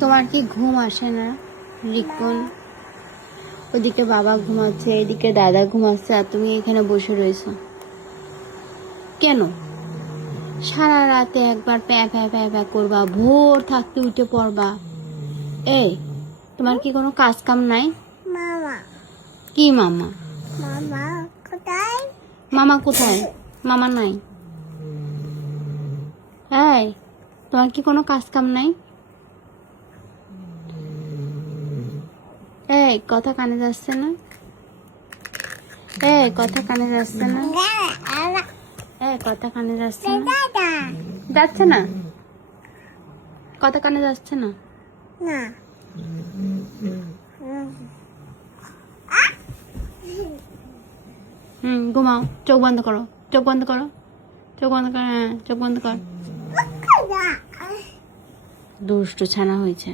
তোমার কি ঘুম আসে না রিকুন? ওদিকে বাবা ঘুমাচ্ছে, এদিকে দাদা ঘুমাচ্ছে, আর তুমি এখানে বসে রয়েছো কেন? সারা রাতে একবার প্যাঁ প্যাঁ প্যাঁ প্যাঁ করবা, ভোর থাকতে উঠে পড়বা। এই, তোমার কি কোনো কাজ কাম নাই? মামা কি মামা? মামা কোথায়? মামা কোথায়? মামা নাই। এই, তোমার কি কোনো কাজ কাম নাই? এই, কথা কানে যাচ্ছে না? এই, কথা কানে যাচ্ছে না? এই, কথা কানে যাচ্ছে না? দাদা যাচ্ছে না? কথা কানে যাচ্ছে না? না ঘুমাও, চোখ বন্ধ করো, চোখ বন্ধ করো, চোখ বন্ধ কর, হ্যাঁ চোখ বন্ধ কর। দুষ্টু ছানা হয়েছে।